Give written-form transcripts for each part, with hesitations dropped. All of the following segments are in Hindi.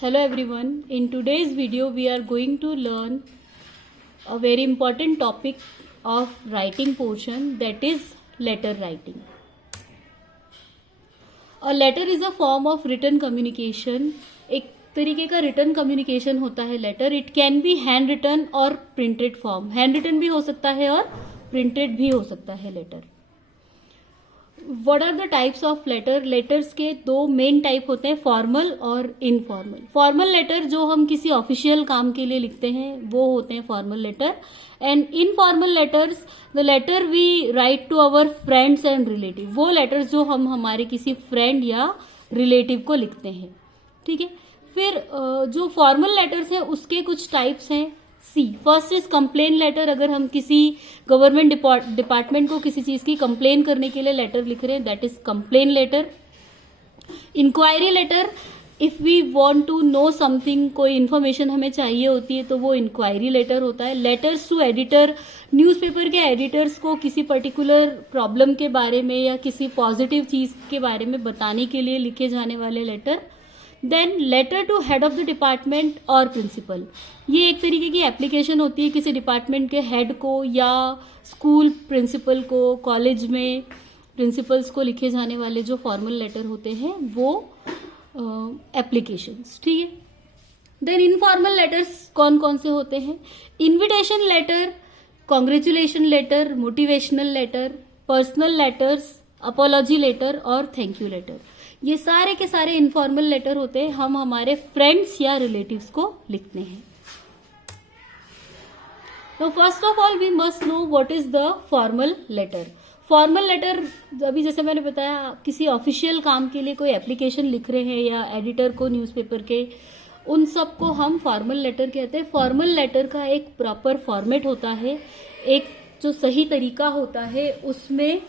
Hello everyone. In today's video we are going to learn a very important topic of writing portion, that is letter writing. A letter is a form of written communication. एक तरीके का written communication होता है letter. It can be hand written और printed form. Hand written भी हो सकता है और printed भी हो सकता है letter. What are the types of letter? Letters के दो मेन टाइप होते हैं, फॉर्मल और इनफॉर्मल. फॉर्मल लेटर जो हम किसी ऑफिशियल काम के लिए लिखते हैं वो होते हैं formal letter. And informal letters, the letter we write to our friends and relative, वो लेटर्स जो हम हमारे किसी फ्रेंड या रिलेटिव को लिखते हैं. ठीक है. फिर जो फॉर्मल लेटर्स हैं उसके कुछ टाइप्स हैं. First is complain letter. अगर हम किसी गवर्नमेंट डिपार्टमेंट को किसी चीज की कंप्लेन करने के लिए लेटर लिख रहे हैं, that is complain letter. Inquiry letter, if we want to know something, कोई इन्फॉर्मेशन हमें चाहिए होती है तो वो इंक्वायरी लेटर होता है. लेटर्स टू एडिटर, न्यूज़पेपर के एडिटर्स को किसी पर्टिकुलर प्रॉब्लम के बारे में या किसी पॉजिटिव चीज के बारे में बताने के लिए लिखे जाने वाले letter. Then letter to head of the department और प्रिंसिपल, ये एक तरीके की एप्लीकेशन होती है किसी डिपार्टमेंट के हेड को या स्कूल प्रिंसिपल को, कॉलेज में प्रिंसिपल्स को लिखे जाने वाले जो फॉर्मल लेटर होते हैं वो एप्लीकेशंस. ठीक है. देन इनफॉर्मल लेटर्स कौन कौन से होते हैं? Invitation letter, congratulation letter, motivational letter, personal letters, apology letter और थैंक यू लेटर. ये सारे के सारे इनफॉर्मल लेटर होते हैं, हम हमारे फ्रेंड्स या रिलेटिव्स को लिखते हैं. तो first of all we must know what is the formal letter. Formal letter, अभी जैसे मैंने बताया, किसी ऑफिशियल काम के लिए कोई एप्लीकेशन लिख रहे हैं या एडिटर को न्यूज़पेपर के, उन सब को हम फॉर्मल लेटर कहते हैं. फॉर्मल लेटर का एक प्रॉपर फॉर्मेट होता है, एक जो सही तरीका होता है उसमें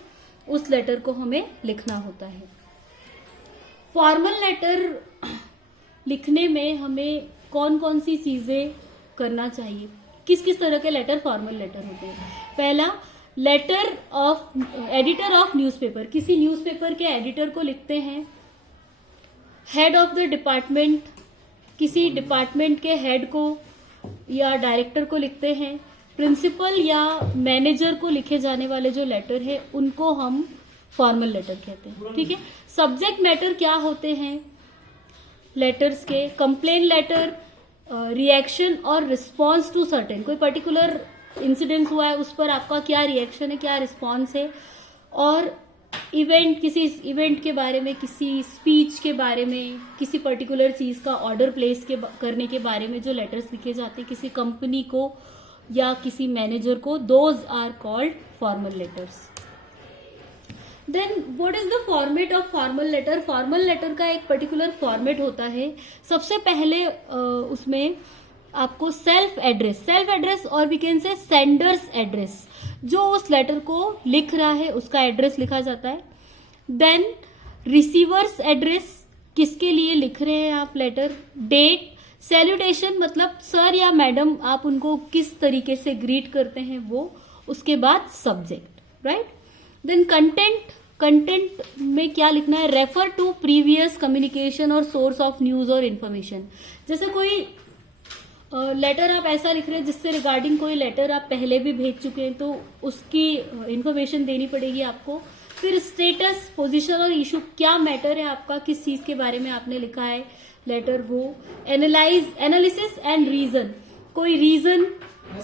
उस लेटर को हमें लिखना होता है. फॉर्मल लेटर लिखने में हमें कौन कौन सी चीजें करना चाहिए? किस किस तरह के लेटर फॉर्मल लेटर होते हैं? पहला, letter of editor of newspaper, किसी न्यूज़पेपर के एडिटर को लिखते हैं. हेड ऑफ द डिपार्टमेंट, किसी डिपार्टमेंट के हेड को या डायरेक्टर को लिखते हैं. प्रिंसिपल या मैनेजर को लिखे जाने वाले जो लेटर है उनको हम फॉर्मल लेटर कहते हैं. ठीक है. सब्जेक्ट मैटर क्या होते हैं लेटर्स के? कंप्लेन लेटर, रिएक्शन और रिस्पॉन्स टू सर्टेन, कोई पर्टिकुलर इंसिडेंट हुआ है उस पर आपका क्या रिएक्शन है, क्या रिस्पॉन्स है. और इवेंट, किसी इवेंट के बारे में, किसी स्पीच के बारे में, किसी पर्टिकुलर चीज का ऑर्डर प्लेस करने के बारे में जो लेटर्स लिखे जाते हैं किसी कंपनी को या किसी मैनेजर को, those are called formal letters. Then what is the format of formal letter? Formal letter का एक पर्टिकुलर फॉर्मेट होता है. सबसे पहले उसमें आपको सेल्फ एड्रेस और we can say senders address, जो उस लेटर को लिख रहा है उसका एड्रेस लिखा जाता है. देन रिसीवर्स एड्रेस, किसके लिए लिख रहे हैं आप लेटर. डेट, सैल्यूटेशन मतलब सर या मैडम आप उनको किस तरीके से ग्रीट करते हैं वो. उसके बाद सब्जेक्ट, राइट. देन कंटेंट में क्या लिखना है? रेफर टू प्रीवियस कम्युनिकेशन और सोर्स ऑफ न्यूज और इन्फॉर्मेशन. जैसे कोई लेटर आप ऐसा लिख रहे हैं जिससे रिगार्डिंग कोई लेटर आप पहले भी भेज चुके हैं तो उसकी इन्फॉर्मेशन देनी पड़ेगी आपको. फिर स्टेटस, पोजीशन और इशू, क्या मैटर है आपका, किस चीज के बारे में आपने लिखा है लेटर वो. एनालिसिस एंड रीजन, कोई reason.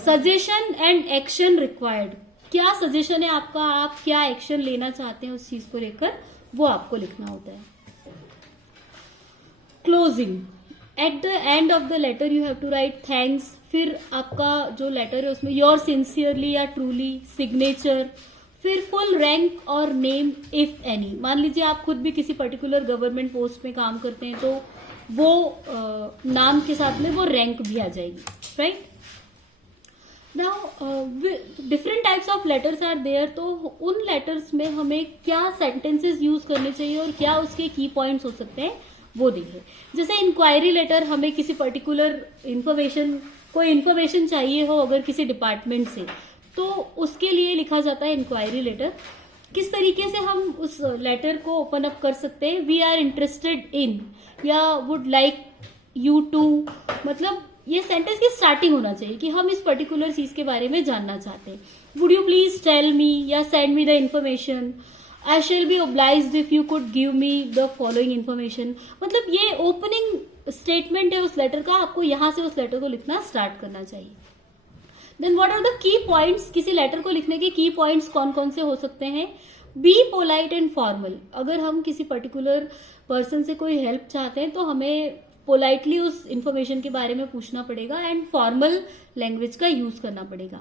Suggestion and action required, क्या सजेशन है आपका, आप क्या एक्शन लेना चाहते हैं उस चीज को लेकर, वो आपको लिखना होता है. Closing, at the end of the letter you have to write thanks. फिर आपका जो लेटर है उसमें योर सिंसियरली या ट्रूली, सिग्नेचर. फिर फुल रैंक और नेम इफ एनी. मान लीजिए आप खुद भी किसी पर्टिकुलर गवर्नमेंट पोस्ट में काम करते हैं तो वो नाम के साथ में वो रैंक भी आ जाएगी, right. Now different types of letters are there. तो उन लेटर्स में हमें क्या सेंटेंसेस यूज करने चाहिए और क्या उसके की पॉइंट्स हो सकते हैं वो देखिए. जैसे इंक्वायरी लेटर, हमें किसी पर्टिकुलर कोई इन्फॉर्मेशन चाहिए हो अगर किसी डिपार्टमेंट से, तो उसके लिए लिखा जाता है इंक्वायरी लेटर. किस तरीके से हम उस लेटर को ओपन अप कर सकते हैं? वी आर इंटरेस्टेड इन या वुड लाइक यू टू, मतलब ये सेंटेंस की स्टार्टिंग होना चाहिए कि हम इस पर्टिकुलर चीज के बारे में जानना चाहते हैं. Would you please tell me या send me the information. I shall be obliged if you could give me the following information. मतलब ये ओपनिंग स्टेटमेंट है उस लेटर का, आपको यहां से उस लेटर को लिखना स्टार्ट करना चाहिए. Then what are the key points. किसी लेटर को लिखने के की पॉइंट्स कौन कौन से हो सकते हैं. Be polite and formal. अगर हम किसी पर्टिकुलर पर्सन से कोई हेल्प चाहते हैं तो हमें पोलाइटली उस इंफॉर्मेशन के बारे में पूछना पड़ेगा एंड फॉर्मल लैंग्वेज का यूज करना पड़ेगा.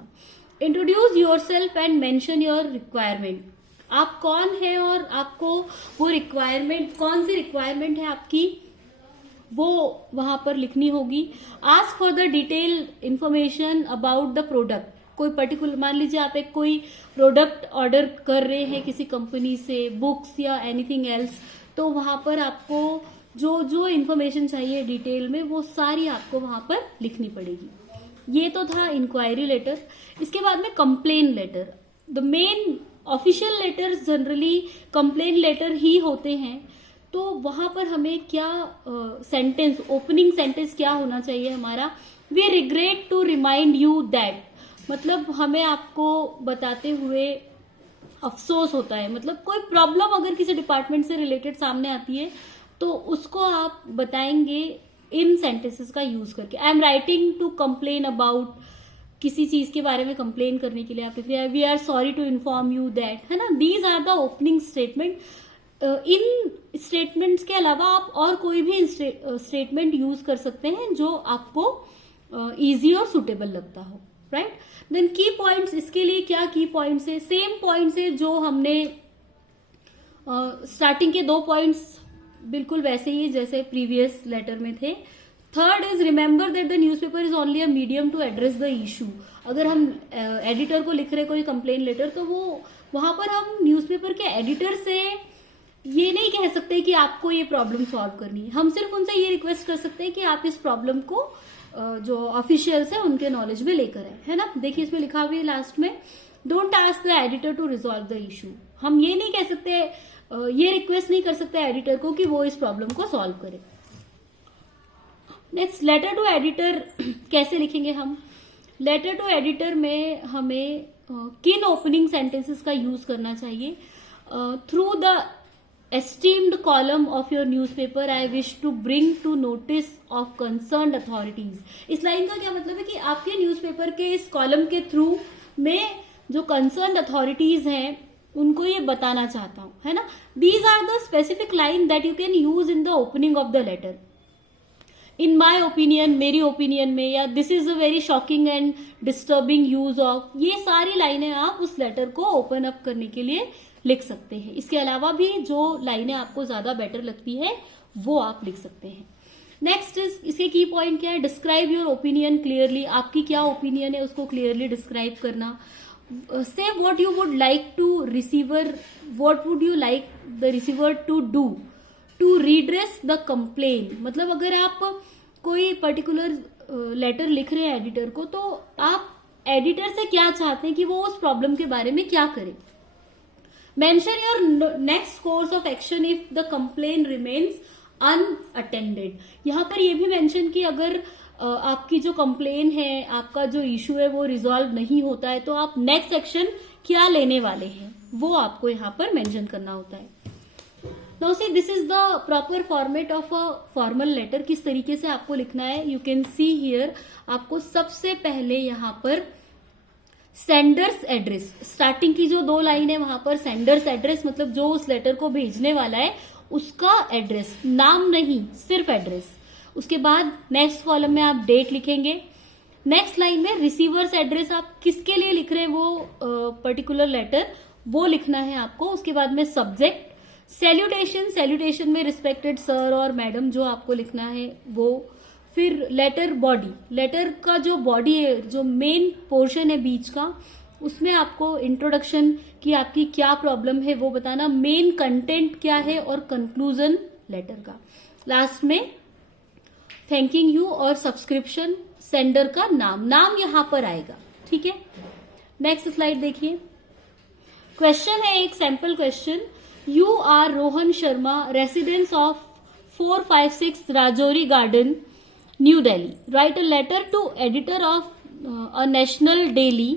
Introduce your self and mention your requirement. आप कौन है और आपको वो रिक्वायरमेंट, कौन सी रिक्वायरमेंट है आपकी, वो वहां पर लिखनी होगी. Ask for the detail information about the product. कोई पर्टिकुलर, मान लीजिए आप एक कोई प्रोडक्ट ऑर्डर कर रहे हैं किसी कंपनी से, बुक्स या एनीथिंग एल्स, तो वहां पर आपको जो जो इंफॉर्मेशन चाहिए डिटेल में वो सारी आपको वहां पर लिखनी पड़ेगी. ये तो था इंक्वायरी लेटर. इसके बाद में complain letter. The main official letters generally complain letter ही होते हैं. तो वहां पर हमें क्या सेंटेंस, ओपनिंग सेंटेंस क्या होना चाहिए हमारा. We regret to remind you that. मतलब हमें आपको बताते हुए अफसोस होता है. मतलब कोई प्रॉब्लम अगर किसी डिपार्टमेंट से रिलेटेड सामने आती है तो उसको आप बताएंगे इन सेंटेंसेस का यूज करके. I am writing to complain about. किसी चीज के बारे में कंप्लेन करने के लिए आप लिख रहे हैं we are sorry to inform you that, है ना. These are the opening statement. इन स्टेटमेंट्स के अलावा आप और कोई भी स्टेटमेंट यूज कर सकते हैं जो आपको इजी और सुटेबल लगता हो. राइट. देन की पॉइंट्स. इसके लिए क्या की पॉइंट्स है. सेम पॉइंट्स है जो हमने स्टार्टिंग के 2 पॉइंट्स बिल्कुल वैसे ही जैसे प्रीवियस लेटर में थे. Third is remember that the newspaper is only a medium to address the issue. अगर हम एडिटर को लिख रहे कोई कंप्लेन लेटर तो वो वहां पर हम न्यूज़पेपर के एडिटर से ये नहीं कह सकते कि आपको ये प्रॉब्लम सॉल्व करनी है. हम सिर्फ उनसे ये रिक्वेस्ट कर सकते हैं कि आप इस प्रॉब्लम को जो ऑफिशियल्स है उनके नॉलेज में लेकर आए, है ना. देखिए इसमें लिखा हुआ है लास्ट में, don't ask the editor to resolve the issue. हम ये नहीं कह सकते, ये रिक्वेस्ट नहीं कर सकते एडिटर को कि वो इस प्रॉब्लम को सॉल्व करे. नेक्स्ट, लेटर टू एडिटर कैसे लिखेंगे हम. लेटर टू एडिटर में हमें किन ओपनिंग सेंटेंसेस का यूज करना चाहिए. Through the esteemed column of your newspaper I wish to bring to notice of concerned authorities. इस लाइन का क्या मतलब है कि आपके न्यूज़पेपर के इस कॉलम के थ्रू में जो कंसर्न्ड अथॉरिटीज हैं उनको ये बताना चाहता हूं, है ना. These are the specific line that you can use in the opening of the letter. In my opinion, मेरी ओपिनियन में, या this is a very shocking and disturbing use of. ये सारी लाइनें आप उस लेटर को ओपन अप करने के लिए लिख सकते हैं. इसके अलावा भी जो लाइनें आपको ज्यादा बेटर लगती है वो आप लिख सकते हैं. नेक्स्ट इज, इसके की पॉइंट क्या है. Describe your opinion clearly. आपकी क्या ओपिनियन है उसको क्लियरली डिस्क्राइब करना. Say what you would like to receiver, what would you like the receiver to do to redress the complain. मतलब अगर आप कोई पर्टिकुलर लेटर लिख रहे हैं एडिटर को तो आप एडिटर से क्या चाहते हैं कि वो उस प्रॉब्लम के बारे में क्या करे. Mention your next course of action if the complaint remains unattended. यहाँ पर ये भी मेंशन कि अगर आपकी जो कंप्लेन है, आपका जो इशू है वो रिजॉल्व नहीं होता है तो आप नेक्स्ट एक्शन क्या लेने वाले हैं वो आपको यहाँ पर मेंशन करना होता है. Now see, this is the proper format of a formal letter. किस तरीके से आपको लिखना है यू कैन सी हियर. आपको सबसे पहले यहाँ पर सेंडर्स एड्रेस, स्टार्टिंग की जो 2 लाइन है वहां पर सेंडर्स एड्रेस मतलब जो उस लेटर को भेजने वाला है उसका एड्रेस, नाम नहीं सिर्फ एड्रेस. उसके बाद नेक्स्ट कॉलम में आप डेट लिखेंगे. नेक्स्ट लाइन में रिसीवर्स एड्रेस, आप किसके लिए लिख रहे हैं वो पर्टिकुलर लेटर वो लिखना है आपको. उसके बाद में सब्जेक्ट, सैल्यूटेशन, सैल्यूटेशन में रिस्पेक्टेड सर और मैडम जो आपको लिखना है वो. फिर लेटर बॉडी, लेटर का जो बॉडी है, जो मेन पोर्शन है बीच का, उसमें आपको इंट्रोडक्शन की आपकी क्या प्रॉब्लम है वो बताना, मेन कंटेंट क्या है और कंक्लूजन लेटर का. लास्ट में थैंकिंग यू और सब्सक्रिप्शन, सेंडर का नाम यहां पर आएगा. ठीक है. नेक्स्ट स्लाइड देखिए. क्वेश्चन है एक sample question. You are Rohan Sharma, residence of 456 Rajouri Garden, New Delhi, write a letter to editor of a national daily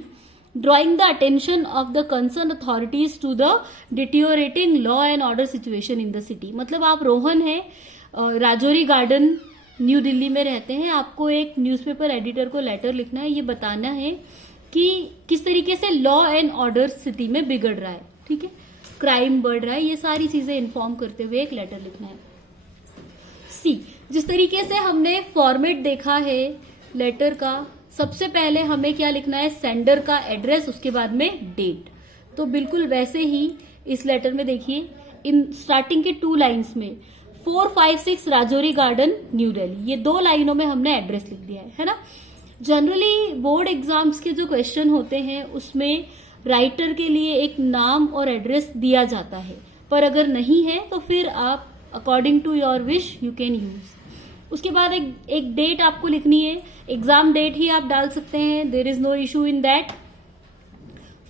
drawing the attention of the concern authorities to the deteriorating law and order situation in the city. मतलब आप रोहन है, राजौरी गार्डन न्यू दिल्ली में रहते हैं, आपको एक न्यूज़पेपर एडिटर को लेटर लिखना है, ये बताना है कि किस तरीके से लॉ एंड ऑर्डर सिटी में बिगड़ रहा है, ठीक है, क्राइम बढ़ रहा है, ये सारी चीजें इन्फॉर्म करते हुए एक लेटर लिखना है। सी, जिस तरीके से हमने फॉर्मेट देखा है लेटर का, सबसे पहले हमें क्या लिखना है, सेंडर का एड्रेस, उसके बाद में डेट। तो बिल्कुल वैसे ही इस लेटर में देखिए, इन स्टार्टिंग के 2 लाइन्स में 456 राजौरी गार्डन न्यू दिल्ली, ये 2 लाइनों में हमने एड्रेस लिख दिया है ना। जनरली बोर्ड एग्जाम्स के जो क्वेश्चन होते हैं उसमें राइटर के लिए एक नाम और एड्रेस दिया जाता है, पर अगर नहीं है तो फिर आप according to your wish you can use. उसके बाद एक डेट आपको लिखनी है, एग्जाम डेट ही आप डाल सकते हैं, there is no issue in that.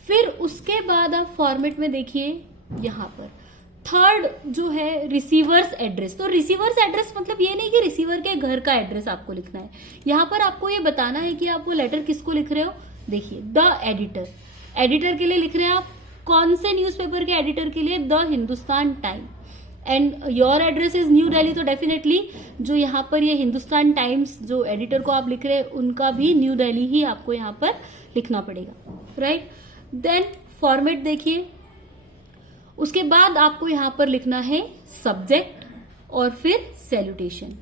फिर उसके बाद आप फॉर्मेट में देखिए यहां पर थर्ड जो है रिसीवर्स एड्रेस। तो रिसीवर्स एड्रेस मतलब ये नहीं कि रिसीवर के घर का एड्रेस आपको लिखना है, यहां पर आपको ये बताना है कि आप वो लेटर किसको लिख रहे हो। देखिए द एडिटर, एडिटर के लिए लिख रहे हैं आप, कौन से न्यूज़पेपर के एडिटर के लिए, the Hindustan time, and your address is new Delhi, तो डेफिनेटली जो यहाँ पर ये हिंदुस्तान टाइम्स जो एडिटर को आप लिख रहे हैं उनका भी न्यू दिल्ली ही आपको यहाँ पर लिखना पड़ेगा, राइट। देन फॉर्मेट देखिए, उसके बाद आपको यहाँ पर लिखना है सब्जेक्ट और फिर सैल्यूटेशन।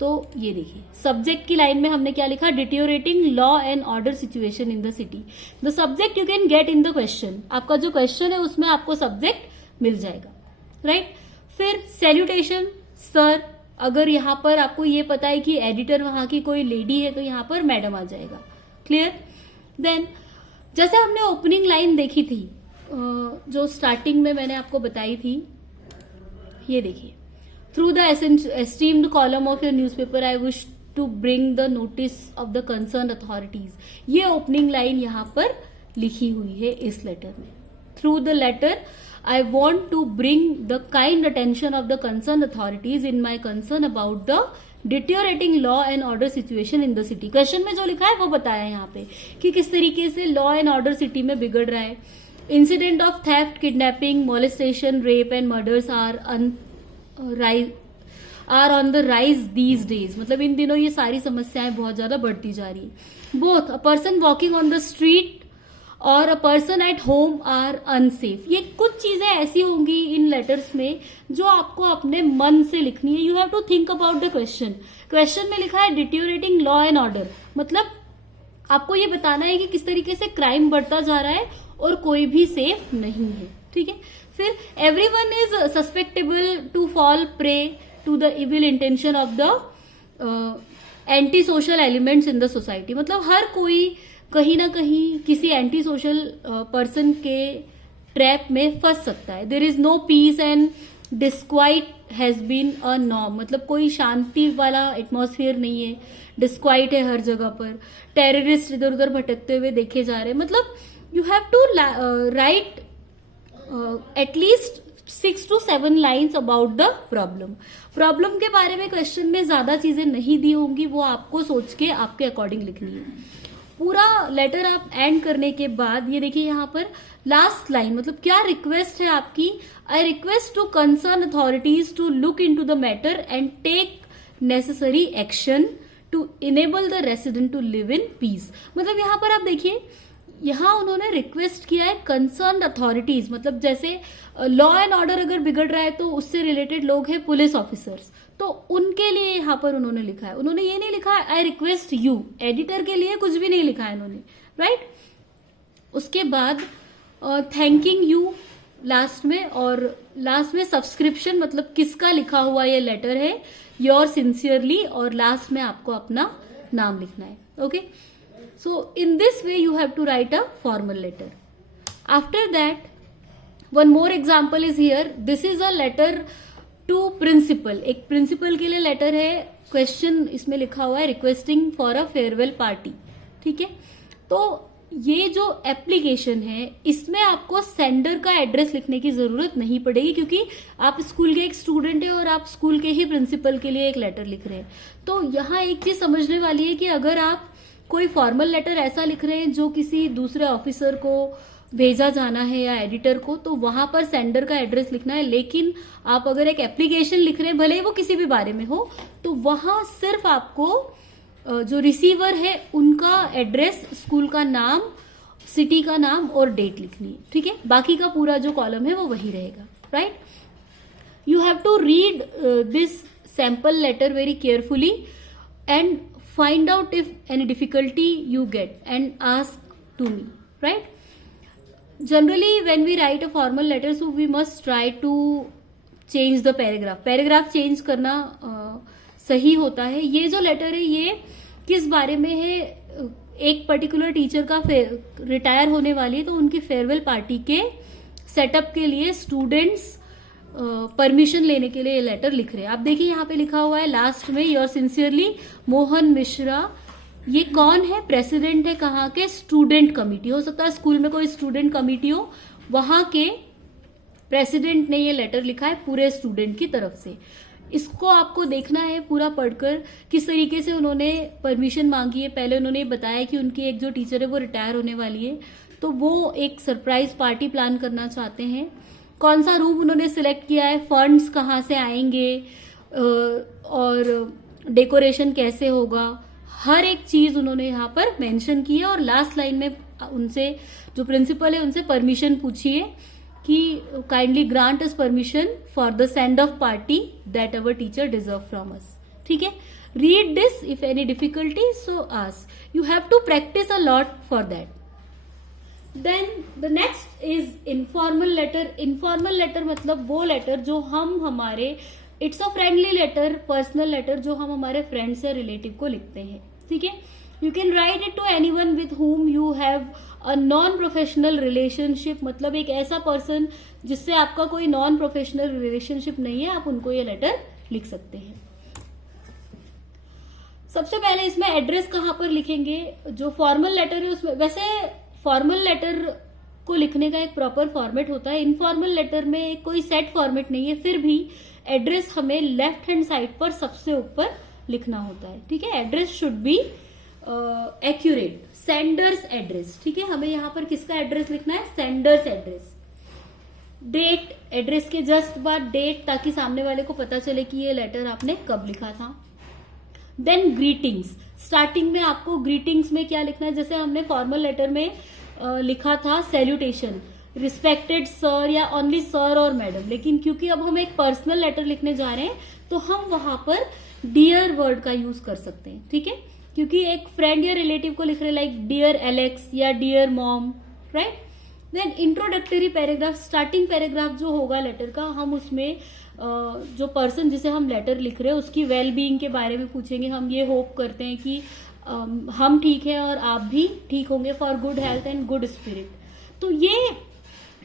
तो ये देखिए सब्जेक्ट की लाइन में हमने क्या लिखा, deteriorating law and order situation in the city. The subject you can get in the question, आपका जो क्वेश्चन है उसमें आपको सब्जेक्ट मिल जाएगा, राइट। फिर सैल्यूटेशन, सर, अगर यहां पर आपको ये पता है कि एडिटर वहां की कोई लेडी है तो यहां पर मैडम आ जाएगा, क्लियर। देन जैसे हमने ओपनिंग लाइन देखी थी जो स्टार्टिंग में मैंने आपको बताई थी, ये देखिए, through the esteemed column of your newspaper I wish to bring the notice of the concern authorities. ये ओपनिंग लाइन यहां पर लिखी हुई है इस लेटर में। Through the letter I want to bring the kind attention of the concerned authorities in my concern about the deteriorating law and order situation in the city। Question में जो लिखा है वो बताया यहाँ पे कि किस तरीके से लॉ एंड ऑर्डर सिटी में बिगड़ रहा है। Incident of theft, kidnapping, molestation, rape and murders are on the rise these days. मतलब इन दिनों ये सारी समस्याएं बहुत ज्यादा बढ़ती जा रही है। Both a person walking on the street और a person at home are unsafe. ये कुछ चीजें ऐसी होंगी इन लेटर्स में जो आपको अपने मन से लिखनी है। You have to think about the question. Question में लिखा है डिटियोरेटिंग लॉ एंड ऑर्डर, मतलब आपको ये बताना है कि किस तरीके से क्राइम बढ़ता जा रहा है और कोई भी सेफ नहीं है, ठीक है। फिर everyone is suspectable to fall prey to the evil intention of the anti social elements in the society. मतलब हर कोई कहीं ना कहीं किसी एंटी सोशल पर्सन के ट्रैप में फंस सकता है। There is no peace and disquiet has been a norm. मतलब कोई शांति वाला एटमॉस्फेयर नहीं है, डिस्क्वाइट है हर जगह पर, टेररिस्ट इधर उधर भटकते हुए देखे जा रहे हैं। मतलब you have to write at least 6 to 7 lines about the problem. Problem के बारे में क्वेश्चन में ज्यादा चीजें नहीं दी होंगी, वो आपको सोच के आपके अकॉर्डिंग लिखनी है। पूरा लेटर आप एंड करने के बाद ये देखिए यहाँ पर लास्ट लाइन, मतलब क्या रिक्वेस्ट है आपकी, I request to concern authorities to look into the matter and take necessary action to enable the resident to live in peace. मतलब यहाँ पर आप देखिए, यहाँ उन्होंने रिक्वेस्ट किया है कंसर्न अथॉरिटीज, मतलब जैसे लॉ एंड ऑर्डर अगर बिगड़ रहा है तो उससे रिलेटेड लोग हैं पुलिस ऑफिसर्स, तो उनके लिए यहाँ पर उन्होंने लिखा है। उन्होंने ये नहीं लिखा आई रिक्वेस्ट यू, एडिटर के लिए कुछ भी नहीं लिखा है इन्होंने, राइट। उसके बाद थैंकिंग यू लास्ट में, और लास्ट में सब्सक्रिप्शन, मतलब किसका लिखा हुआ ये लेटर है, योर सिंसियरली, और लास्ट में आपको अपना नाम लिखना है, okay. So in this way you have to write a formal letter. After that, one more example is here. This is a letter to principal. एक प्रिंसिपल के लिए लेटर है। क्वेश्चन इसमें लिखा हुआ है requesting for a farewell party, ठीक है। तो ये जो एप्लीकेशन है इसमें आपको सेंडर का एड्रेस लिखने की जरूरत नहीं पड़ेगी, क्योंकि आप स्कूल के एक स्टूडेंट हैं और आप स्कूल के ही प्रिंसिपल के लिए एक लेटर लिख रहे हैं। तो यहाँ एक चीज समझने वाली है कि अगर आप कोई फॉर्मल लेटर ऐसा लिख रहे हैं जो किसी दूसरे ऑफिसर को भेजा जाना है या एडिटर को, तो वहां पर सेंडर का एड्रेस लिखना है। लेकिन आप अगर एक एप्लीकेशन लिख रहे हैं, भले वो किसी भी बारे में हो, तो वहां सिर्फ आपको जो रिसीवर है उनका एड्रेस, स्कूल का नाम, सिटी का नाम और डेट लिखनी है। ठीक है, बाकी का पूरा जो कॉलम है वो वही रहेगा। Right, you have to read this sample letter very carefully and find out if any difficulty you get and ask to me. Right, generally when we write a formal letter, so we must try to change the paragraph change करना सही होता है। ये जो लेटर है ये किस बारे में है, एक पर्टिकुलर टीचर का रिटायर होने वाली है, तो उनकी फेयरवेल पार्टी के सेटअप के लिए स्टूडेंट्स परमिशन लेने के लिए ये लेटर लिख रहे हैं। आप देखिए यहाँ पे लिखा हुआ है लास्ट में, योर सिंसियरली मोहन मिश्रा। ये कौन है? प्रेसिडेंट है कहाँ के? Student committee. हो सकता है स्कूल में कोई स्टूडेंट कमिटी हो, वहां के प्रेसिडेंट ने ये लेटर लिखा है पूरे स्टूडेंट की तरफ से। इसको आपको देखना है पूरा पढ़कर किस तरीके से उन्होंने परमिशन मांगी है। पहले उन्होंने बताया कि उनकी एक जो टीचर है वो रिटायर होने वाली है, तो वो एक सरप्राइज पार्टी प्लान करना चाहते हैं। कौन सा रूम उन्होंने सिलेक्ट किया है, फंड्स कहाँ से आएंगे और डेकोरेशन कैसे होगा, हर एक चीज उन्होंने यहाँ पर मेंशन की है। और लास्ट लाइन में उनसे, जो प्रिंसिपल है, उनसे परमिशन पूछी है कि kindly grant us permission for the send off party that our teacher deserve from us. ठीक है, read this, if any difficulty so ask. You have to practice a lot for that. Then the next is informal letter. Informal letter मतलब वो लेटर जो हम हमारे, it's a friendly letter, personal letter जो हम हमारे फ्रेंड्स या रिलेटिव को लिखते हैं। ठीक है, you can write it to anyone with whom you have a non professional relationship. मतलब एक ऐसा पर्सन जिससे आपका कोई नॉन प्रोफेशनल रिलेशनशिप नहीं है, आप उनको ये लेटर लिख सकते हैं। सबसे पहले इसमें एड्रेस कहाँ पर लिखेंगे? जो फॉर्मल लेटर है उसमें, वैसे फॉर्मल लेटर को लिखने का एक प्रॉपर फॉर्मेट होता है, इनफॉर्मल लेटर में कोई सेट फॉर्मेट नहीं है, फिर भी एड्रेस हमें लेफ्ट हैंड साइड पर सबसे ऊपर लिखना होता है। ठीक है, address should be accurate, sender's address. ठीक है, हमें यहाँ पर किसका एड्रेस लिखना है? Sender's address. डेट, एड्रेस के जस्ट बाद डेट, ताकि सामने वाले को पता चले कि ये लेटर आपने कब लिखा था। देन ग्रीटिंग्स, स्टार्टिंग में आपको ग्रीटिंग्स में क्या लिखना है? जैसे हमने फॉर्मल लेटर में लिखा था सैल्यूटेशन, रिस्पेक्टेड सर या ओनली सर और मैडम, लेकिन क्योंकि अब हम एक पर्सनल लेटर लिखने जा रहे हैं तो हम वहां पर डियर वर्ड का यूज कर सकते हैं। ठीक है, क्योंकि एक फ्रेंड या रिलेटिव को लिख रहे हैं, लाइक डियर एलेक्स या dear mom. Right, then introductory paragraph, starting paragraph जो होगा लेटर का, हम उसमें जो पर्सन जिसे हम लेटर लिख रहे हैं उसकी वेल बीइंग के बारे में पूछेंगे। हम ये होप करते हैं कि हम ठीक हैं और आप भी ठीक होंगे, for good health and good spirit. तो ये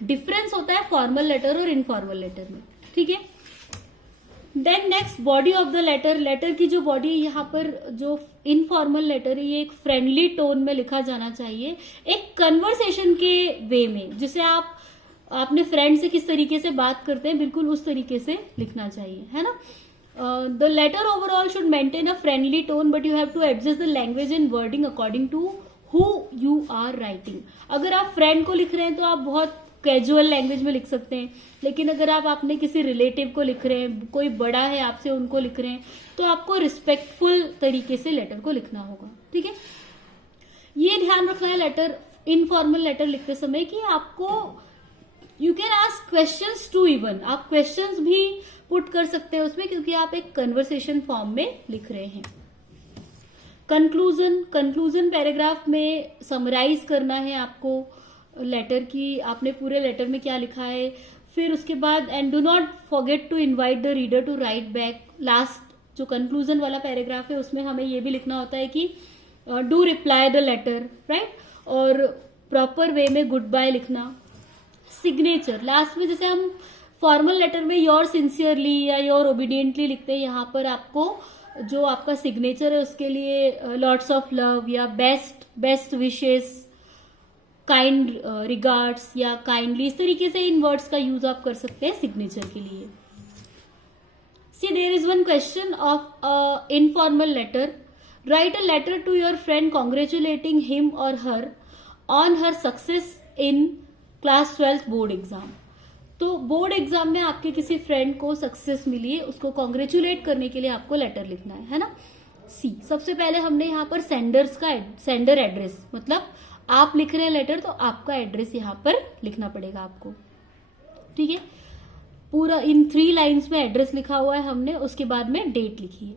डिफरेंस होता है फॉर्मल लेटर और इनफॉर्मल लेटर में। ठीक है, then next body of the letter. Letter की जो बॉडी है, यहाँ पर जो इनफॉर्मल लेटर है ये एक फ्रेंडली टोन में लिखा जाना चाहिए, एक कन्वर्सेशन के वे में, जिसे आप अपने फ्रेंड से किस तरीके से बात करते हैं बिल्कुल उस तरीके से लिखना चाहिए, है ना। The letter overall should maintain a friendly tone, but you have to adjust the language and wording according to who you are writing. अगर आप फ्रेंड को लिख रहे हैं तो आप बहुत कैजुअल लैंग्वेज में लिख सकते हैं, लेकिन अगर आप अपने किसी रिलेटिव को लिख रहे हैं, कोई बड़ा है आपसे, उनको लिख रहे हैं, तो आपको रिस्पेक्टफुल तरीके से लेटर को लिखना होगा। ठीक है, ये ध्यान रखना है लेटर, इनफॉर्मल लेटर लिखते समय कि आपको you can ask questions to, even आप क्वेश्चंस भी पुट कर सकते हैं उसमें, क्योंकि आप एक कन्वर्सेशन फॉर्म में लिख रहे हैं। कंक्लूजन पैराग्राफ में समराइज करना है आपको लेटर की, आपने पूरे लेटर में क्या लिखा है। फिर उसके बाद and do not forget to invite the reader to write back. Last जो कंक्लूजन वाला पैराग्राफ है उसमें हमें ये भी लिखना होता है कि do reply the letter, right, और प्रॉपर वे में गुड बाय लिखना। सिग्नेचर लास्ट में, जैसे हम फॉर्मल लेटर में योर सिंसियरली या योर ओबीडियंटली लिखते हैं, यहाँ पर आपको जो आपका सिग्नेचर है उसके लिए लॉट्स ऑफ लव या बेस्ट विशेस काइंड रिगार्ड्स या काइंडली, इस तरीके से इन वर्ड्स का यूज आप कर सकते हैं सिग्नेचर के लिए. See there is one question of informal letter. Write a letter to your friend congratulating him और her on her success in class 12th board exam. तो बोर्ड एग्जाम में आपके किसी फ्रेंड को सक्सेस मिली है, उसको कॉन्ग्रेचुलेट करने के लिए आपको लेटर लिखना है ना. सी, सबसे पहले हमने यहाँ पर सेंडर एड्रेस, मतलब आप लिख रहे हैं लेटर तो आपका एड्रेस यहाँ पर लिखना पड़ेगा आपको. ठीक है, पूरा इन 3 लाइन्स में एड्रेस लिखा हुआ है हमने, उसके बाद में डेट लिखी है.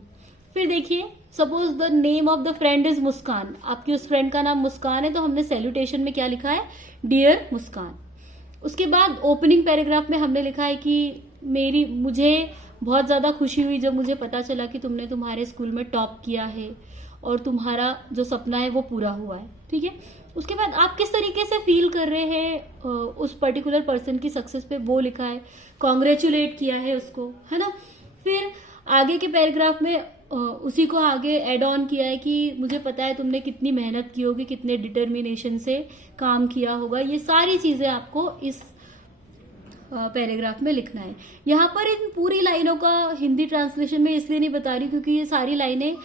फिर देखिए, suppose the name of the friend is Muskan, आपकी उस फ्रेंड का नाम मुस्कान है, तो हमने सैल्यूटेशन में क्या लिखा है, डियर मुस्कान. उसके बाद ओपनिंग पैराग्राफ में हमने लिखा है कि मुझे बहुत ज्यादा खुशी हुई जब मुझे पता चला कि तुमने तुम्हारे स्कूल में टॉप किया है और तुम्हारा जो सपना है वो पूरा हुआ है. ठीक है, उसके बाद आप किस तरीके से फील कर रहे हैं उस पर्टिकुलर पर्सन की सक्सेस पे, वो लिखा है, कॉन्ग्रेचुलेट किया है उसको, है ना. फिर आगे के पैराग्राफ में उसी को आगे एड ऑन किया है कि मुझे पता है तुमने कितनी मेहनत की होगी, कितने डिटर्मिनेशन से काम किया होगा. ये सारी चीजें आपको इस पैराग्राफ में लिखना है. यहाँ पर इन पूरी लाइनों का हिंदी ट्रांसलेशन में इसलिए नहीं बता रही क्योंकि ये सारी लाइनें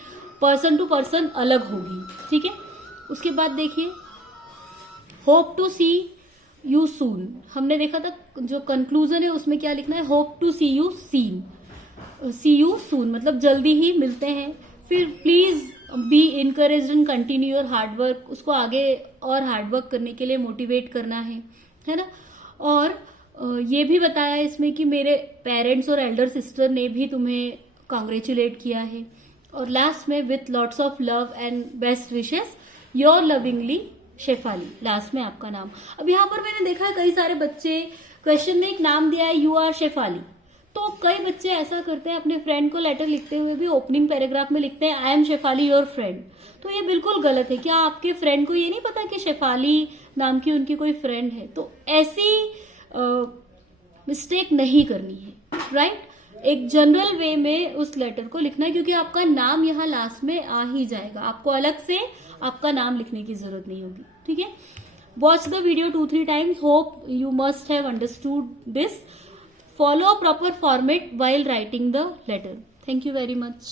पर्सन टू पर्सन अलग होगी. ठीक है, उसके बाद देखिए, hope to see you soon. हमने देखा था जो कंक्लूजन है उसमें क्या लिखना है, hope to see you soon मतलब जल्दी ही मिलते हैं. फिर please be encouraged and continue your hard work, उसको आगे और हार्डवर्क करने के लिए मोटिवेट करना है ना. और ये भी बताया इसमें कि मेरे पेरेंट्स और एल्डर सिस्टर ने भी तुम्हें कॉन्ग्रेचुलेट किया है. और लास्ट में with lots of love and best wishes your lovingly Shefali, last में आपका नाम. अब यहाँ पर मैंने देखा है कई सारे बच्चे क्वेश्चन में एक नाम दिया है यू आर शेफाली, तो कई बच्चे ऐसा करते हैं अपने फ्रेंड को लेटर लिखते हुए भी ओपनिंग पैराग्राफ में लिखते हैं I am Shefali your friend. तो ये बिल्कुल गलत है. क्या आपके फ्रेंड को ये नहीं पता कि शेफाली नाम की उनकी कोई फ्रेंड है? तो ऐसी मिस्टेक नहीं करनी है, राइट. एक जनरल वे में उस लेटर को लिखना है क्योंकि आपका नाम यहाँ लास्ट में आ ही जाएगा, आपको अलग से आपका नाम लिखने की जरूरत नहीं होगी. ठीक है, watch the video 2-3 times. Hope you must have understood this. Follow a proper format while writing the letter. Thank you very much.